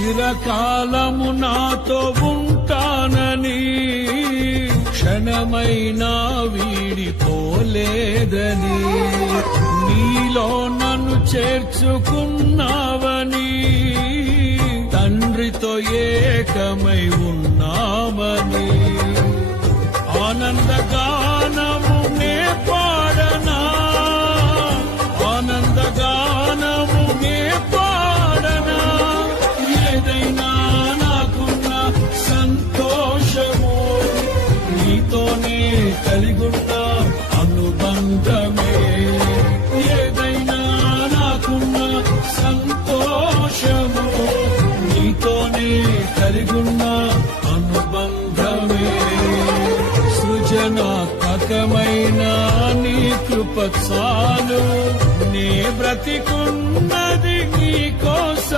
చిరకాలము నాతో ఉంటానని, క్షణమైనా వీడిపోలేదని, నీలో నన్ను చేర్చుకున్నావని, తండ్రితో ఏకమై ఉన్నామని, ఆనందగానము నే పాడనా, ఆనందగానము నే పాడనా, ఏదైనా నాకున్న సంతోషము నీతోనే కలిగున్న అనుబంధమే, ఏదైనా నాకున్న సంతోషము నీతోనే కలిగున్న అనుబంధమే, సృజనాత్మకమైన నీ కృప చాలు, నే బ్రతికున్నది నీ కోసం.